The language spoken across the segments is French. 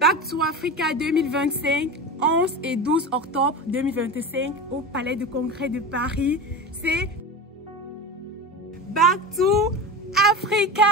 Back to Africa 2025, 11 et 12 octobre 2025 au Palais de Congrès de Paris. C'est Back to Africa.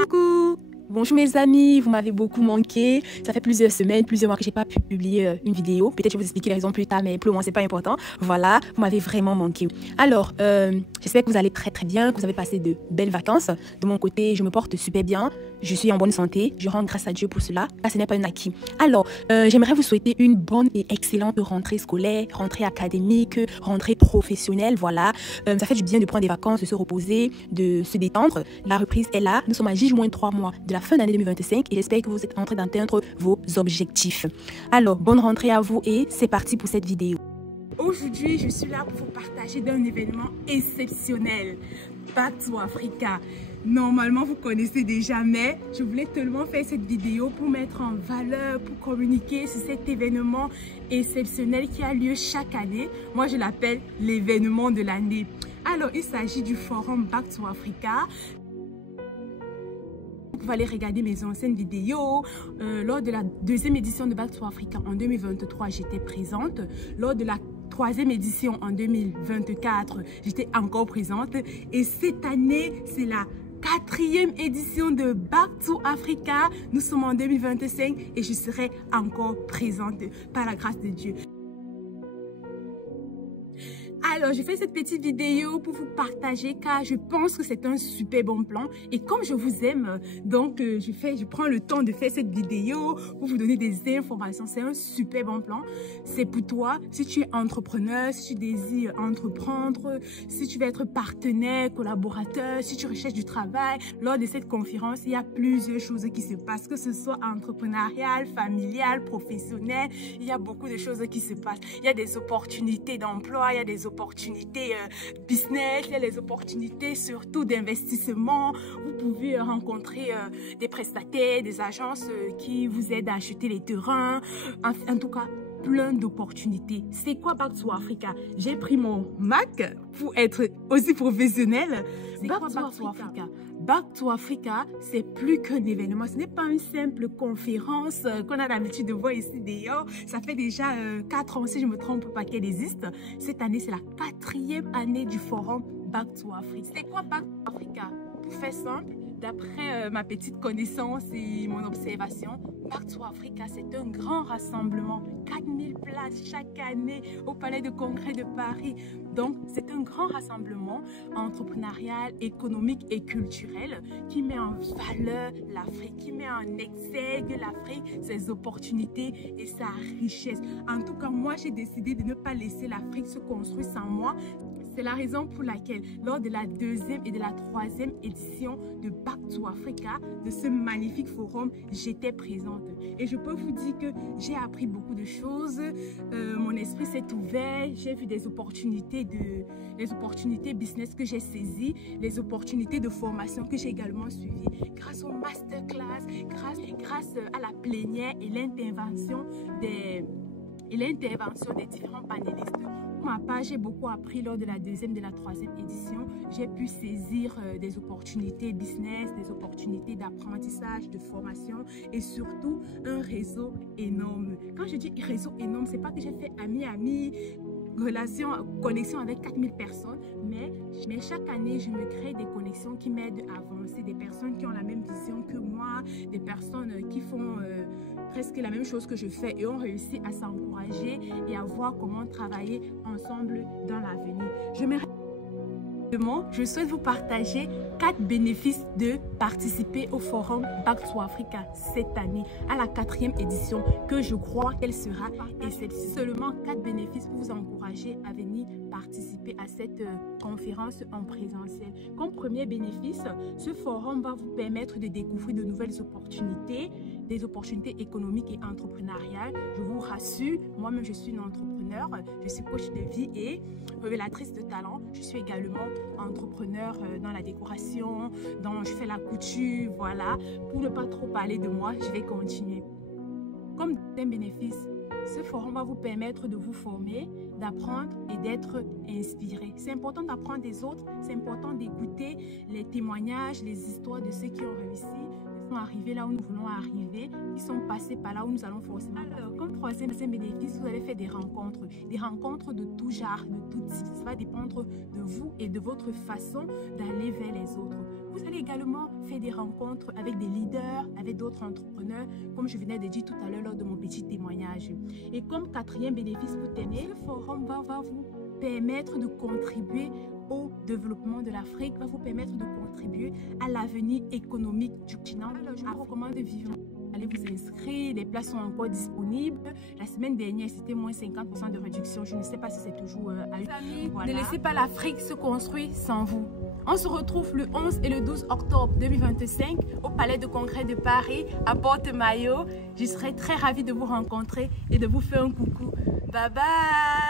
Coucou. Bonjour mes amis, vous m'avez beaucoup manqué. Ça fait plusieurs semaines, plusieurs mois que j'ai pas pu publier une vidéo. Peut-être je vais vous expliquer les raisons plus tard, mais pour le moment c'est pas important. Voilà, vous m'avez vraiment manqué. Alors, j'espère que vous allez très bien, que vous avez passé de belles vacances. De mon côté, je me porte super bien. Je suis en bonne santé. Je rends grâce à Dieu pour cela. Là, ce n'est pas un acquis. Alors, j'aimerais vous souhaiter une bonne et excellente rentrée scolaire, rentrée académique, rentrée professionnelle. Voilà, ça fait du bien de prendre des vacances, de se reposer, de se détendre. La reprise est là. Nous sommes à J-3 mois de la fin d'année 2025 et j'espère que vous êtes en train d'atteindre vos objectifs. Alors, bonne rentrée à vous et c'est parti pour cette vidéo. Aujourd'hui, je suis là pour vous partager d'un événement exceptionnel. Back to Africa. Normalement, vous connaissez déjà, mais je voulais tellement faire cette vidéo pour mettre en valeur, pour communiquer sur cet événement exceptionnel qui a lieu chaque année. Moi, je l'appelle l'événement de l'année. Alors, il s'agit du forum Back to Africa. Vous pouvez aller regarder mes anciennes vidéos. Lors de la deuxième édition de Back to Africa en 2023, j'étais présente. Lors de la troisième édition en 2024, j'étais encore présente. Et cette année, c'est la quatrième édition de Back to Africa. Nous sommes en 2025 et je serai encore présente par la grâce de Dieu. Alors, je fais cette petite vidéo pour vous partager car je pense que c'est un super bon plan. Et comme je vous aime, donc je prends le temps de faire cette vidéo pour vous donner des informations. C'est un super bon plan. C'est pour toi, si tu es entrepreneur, si tu désires entreprendre, si tu veux être partenaire, collaborateur, si tu recherches du travail. Lors de cette conférence, il y a plusieurs choses qui se passent, que ce soit entrepreneurial, familial, professionnel. Il y a beaucoup de choses qui se passent. Il y a des opportunités d'emploi, il y a des opportunités business, il y a les opportunités surtout d'investissement. Vous pouvez rencontrer des prestataires, des agences qui vous aident à acheter les terrains. En tout cas, plein d'opportunités. C'est quoi Back to Africa? J'ai pris mon Mac pour être aussi professionnel. C'est quoi Back to Africa? Back to Africa, c'est plus qu'un événement. Ce n'est pas une simple conférence qu'on a l'habitude de voir ici d'ailleurs. Ça fait déjà 4 ans, si je ne me trompe pas, qu'elle existe. Cette année, c'est la 4e année du forum Back to Africa. C'est quoi Back to Africa? Pour faire simple, d'après ma petite connaissance et mon observation, Back to Africa, c'est un grand rassemblement. 4000 places chaque année au Palais de Congrès de Paris. Donc, c'est un grand rassemblement entrepreneurial, économique et culturel qui met en valeur l'Afrique, qui met en exergue l'Afrique, ses opportunités et sa richesse. En tout cas, moi, j'ai décidé de ne pas laisser l'Afrique se construire sans moi. C'est la raison pour laquelle, lors de la 2e et de la 3e édition de Back to Africa, de ce magnifique forum, j'étais présente. Et je peux vous dire que j'ai appris beaucoup de choses. Mon esprit s'est ouvert. J'ai vu des opportunités business que j'ai saisies, les opportunités de formation que j'ai également suivies. Grâce au masterclass, grâce à la plénière et l'intervention des différents panélistes. Pour ma part, j'ai beaucoup appris lors de la 2e et de la 3e édition. J'ai pu saisir des opportunités business, des opportunités d'apprentissage, de formation et surtout un réseau énorme. Quand je dis réseau énorme, c'est pas que j'ai fait ami, relation, connexion avec 4000 personnes, mais chaque année, je me crée des connexions qui m'aident à avancer, des personnes qui ont la même vision que moi, des personnes qui font presque la même chose que je fais et ont réussi à s'encourager et à voir comment travailler ensemble dans l'avenir. Je souhaite vous partager 4 bénéfices de participer au forum Back to Africa cette année, à la 4e édition, que je crois qu'elle sera exceptionnelle. Seulement 4 bénéfices pour vous encourager à venir participer à cette conférence en présentiel. Comme premier bénéfice, ce forum va vous permettre de découvrir de nouvelles opportunités, des opportunités économiques et entrepreneuriales. Je vous rassure, moi-même je suis une entrepreneur, je suis coach de vie et révélatrice de talent. Je suis également entrepreneur dans la décoration, je fais la couture, voilà. Pour ne pas trop parler de moi, je vais continuer. Comme deuxième bénéfice, ce forum va vous permettre de vous former, d'apprendre et d'être inspiré. C'est important d'apprendre des autres, c'est important d'écouter les témoignages, les histoires de ceux qui ont réussi, sont arrivés là où nous voulons arriver, qui sont passés par là où nous allons forcément. Alors, comme troisième bénéfice, vous allez faire des rencontres de tout genre, de tout type. Ça va dépendre de vous et de votre façon d'aller vers les autres. Vous allez également faire des rencontres avec des leaders, avec d'autres entrepreneurs, comme je venais de dire tout à l'heure lors de mon petit témoignage. Et comme quatrième bénéfice pour terminer, ce forum va vous permettre de contribuer au développement de l'Afrique, va vous permettre de contribuer à l'avenir économique du continent. Alors, je vous recommande vivement. Allez vous inscrire, les places sont encore disponibles. La semaine dernière, c'était moins 50% de réduction. Je ne sais pas si c'est toujours à eux. Voilà. Ne laissez pas l'Afrique se construire sans vous. On se retrouve le 11 et le 12 octobre 2025 au Palais de Congrès de Paris, à Porte-Maillot. Je serai très ravie de vous rencontrer et de vous faire un coucou. Bye bye!